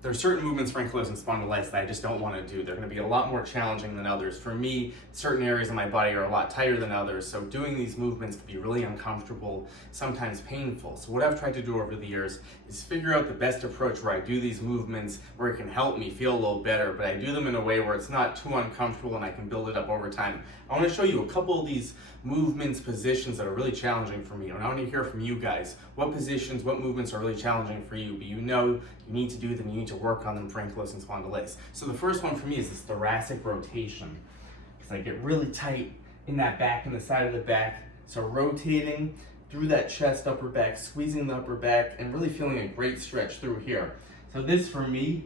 There are certain movements for ankylosing spondylitis that I just don't want to do. They're going to be a lot more challenging than others. For me, certain areas of my body are a lot tighter than others, so doing these movements can be really uncomfortable, sometimes painful. So what I've tried to do over the years is figure out the best approach where I do these movements where it can help me feel a little better, but I do them in a way where it's not too uncomfortable and I can build it up over time. I want to show you a couple of these movements, positions that are really challenging for me, and I want to hear from you guys. What positions, what movements are really challenging for you, but you know you need to do them, you need to work on them for ankylosing spondylitis. So the first one for me is this thoracic rotation, because I get really tight in that back and the side of the back. So rotating through that chest, upper back, squeezing the upper back, and really feeling a great stretch through here. So this for me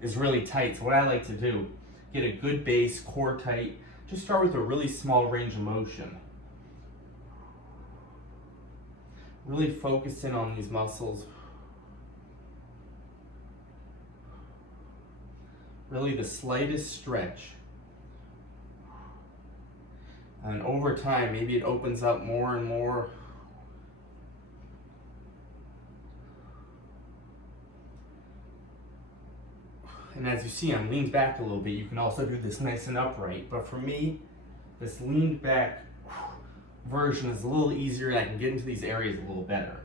is really tight. So what I like to do, get a good base, core tight. Just start with a really small range of motion. Really focus in on these muscles. Really the slightest stretch. And over time, maybe it opens up more and more. And as you see, I'm leaned back a little bit. You can also do this nice and upright. But for me, this leaned back version is a little easier and I can get into these areas a little better.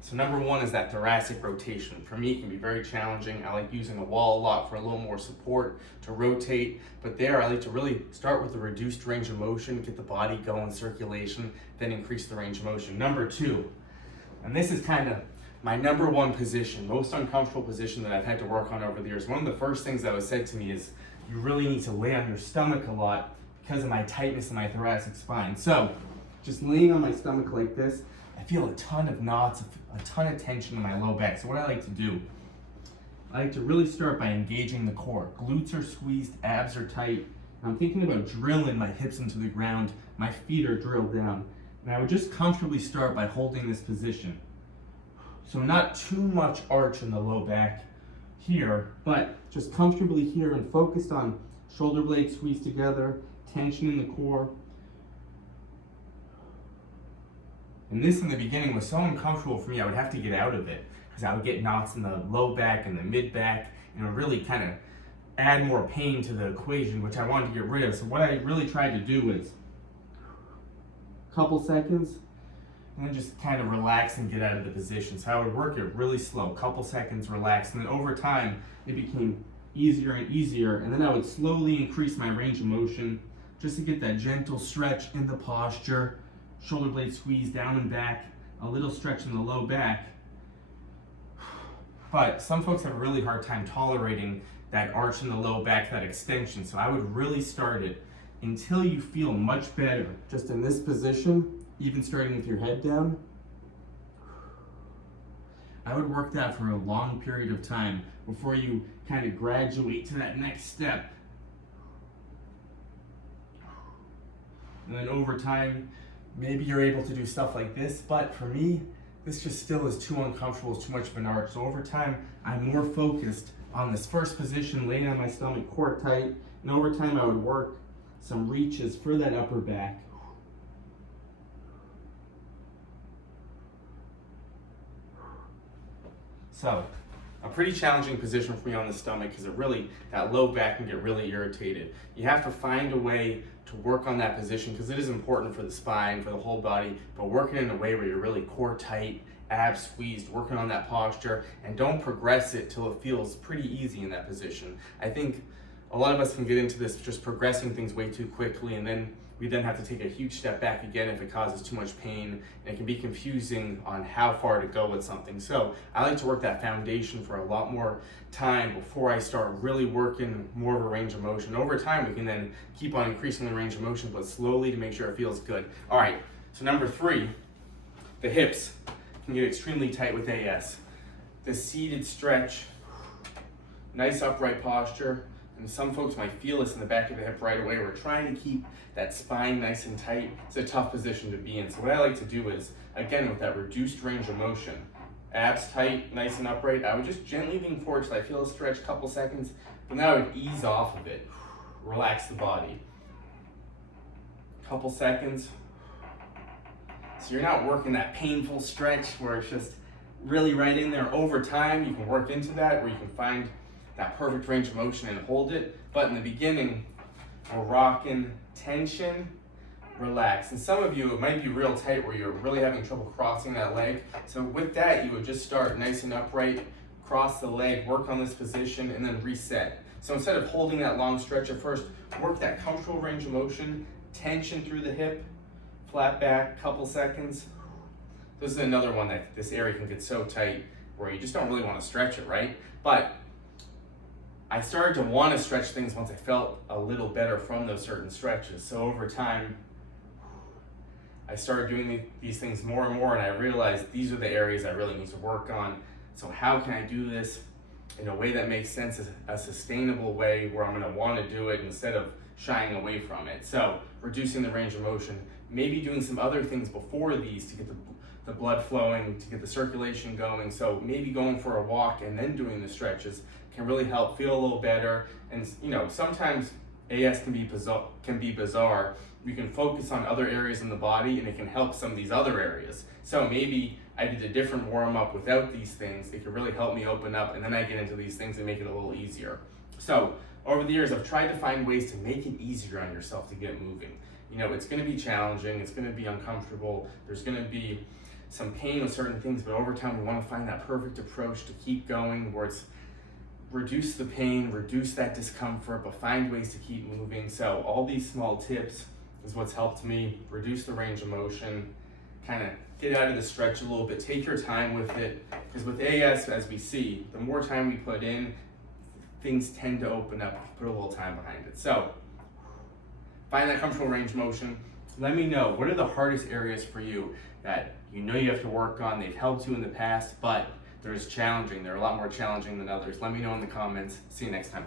So number one is that thoracic rotation. For me, it can be very challenging. I like using a wall a lot for a little more support to rotate. But there, I like to really start with a reduced range of motion, get the body going, circulation, then increase the range of motion. Number two, and this is kind of my number one position, most uncomfortable position that I've had to work on over the years. One of the first things that was said to me is, you really need to lay on your stomach a lot because of my tightness in my thoracic spine. So, just laying on my stomach like this, I feel a ton of knots, a ton of tension in my low back. So what I like to do, I like to really start by engaging the core. Glutes are squeezed, abs are tight. And I'm thinking about drilling my hips into the ground, my feet are drilled down. And I would just comfortably start by holding this position. So not too much arch in the low back here, but just comfortably here and focused on shoulder blades squeezed together, tension in the core. And this in the beginning was so uncomfortable for me, I would have to get out of it because I would get knots in the low back and the mid back, and it would really kind of add more pain to the equation, which I wanted to get rid of. So what I really tried to do is a couple seconds, and then just kind of relax and get out of the position. So I would work it really slow, couple seconds, relax, and then over time, it became easier and easier, and then I would slowly increase my range of motion just to get that gentle stretch in the posture, shoulder blade squeeze down and back, a little stretch in the low back. But some folks have a really hard time tolerating that arch in the low back, that extension, so I would really start it until you feel much better, just in this position, even starting with your head down. I would work that for a long period of time before you kind of graduate to that next step. And then over time, maybe you're able to do stuff like this, but for me, this just still is too uncomfortable, it's too much of an arch. So over time, I'm more focused on this first position, laying on my stomach, core tight, and over time I would work some reaches for that upper back. So, a pretty challenging position for me on the stomach because that low back can get really irritated. You have to find a way to work on that position because it is important for the spine, for the whole body, but work it in a way where you're really core tight, abs squeezed, working on that posture, and don't progress it till it feels pretty easy in that position. I think a lot of us can get into this just progressing things way too quickly, and then we then have to take a huge step back again if it causes too much pain, and it can be confusing on how far to go with something. So I like to work that foundation for a lot more time before I start really working more of a range of motion. Over time, we can then keep on increasing the range of motion, but slowly to make sure it feels good. All right, so number three, the hips can get extremely tight with AS. The seated stretch, nice upright posture, and some folks might feel this in the back of the hip right away. We're trying to keep that spine nice and tight. It's a tough position to be in. So what I like to do is, again, with that reduced range of motion, abs tight, nice and upright, I would just gently lean forward till I feel a stretch, couple seconds, but then I would ease off of it. Relax the body. Couple seconds. So you're not working that painful stretch where it's just really right in there. Over time, you can work into that where you can find that perfect range of motion and hold it. But in the beginning, we're rocking, tension, relax. And some of you, it might be real tight where you're really having trouble crossing that leg. So with that, you would just start nice and upright, cross the leg, work on this position, and then reset. So instead of holding that long stretch at first, work that comfortable range of motion, tension through the hip, flat back, couple seconds. This is another one that this area can get so tight where you just don't really want to stretch it, right? But I started to want to stretch things once I felt a little better from those certain stretches. So over time, I started doing these things more and more, and I realized these are the areas I really need to work on. So how can I do this in a way that makes sense, a sustainable way where I'm going to want to do it instead of shying away from it? So reducing the range of motion, maybe doing some other things before these to get the blood flowing, to get the circulation going. So maybe going for a walk and then doing the stretches can really help feel a little better. And sometimes AS can be bizarre. You can focus on other areas in the body and it can help some of these other areas. So maybe I did a different warm up without these things. It could really help me open up, and then I get into these things and make it a little easier. So over the years, I've tried to find ways to make it easier on yourself to get moving. It's going to be challenging. It's going to be uncomfortable. There's going to be some pain with certain things, but over time, we want to find that perfect approach to keep going where it's reduce the pain, reduce that discomfort, but find ways to keep moving. So all these small tips is what's helped me reduce the range of motion, kind of get out of the stretch a little bit, take your time with it, because with AS, as we see, the more time we put in, things tend to open up, put a little time behind it. So find that comfortable range of motion. Let me know, what are the hardest areas for you that you have to work on? They've helped you in the past, but they're a lot more challenging than others. Let me know in the comments. See you next time.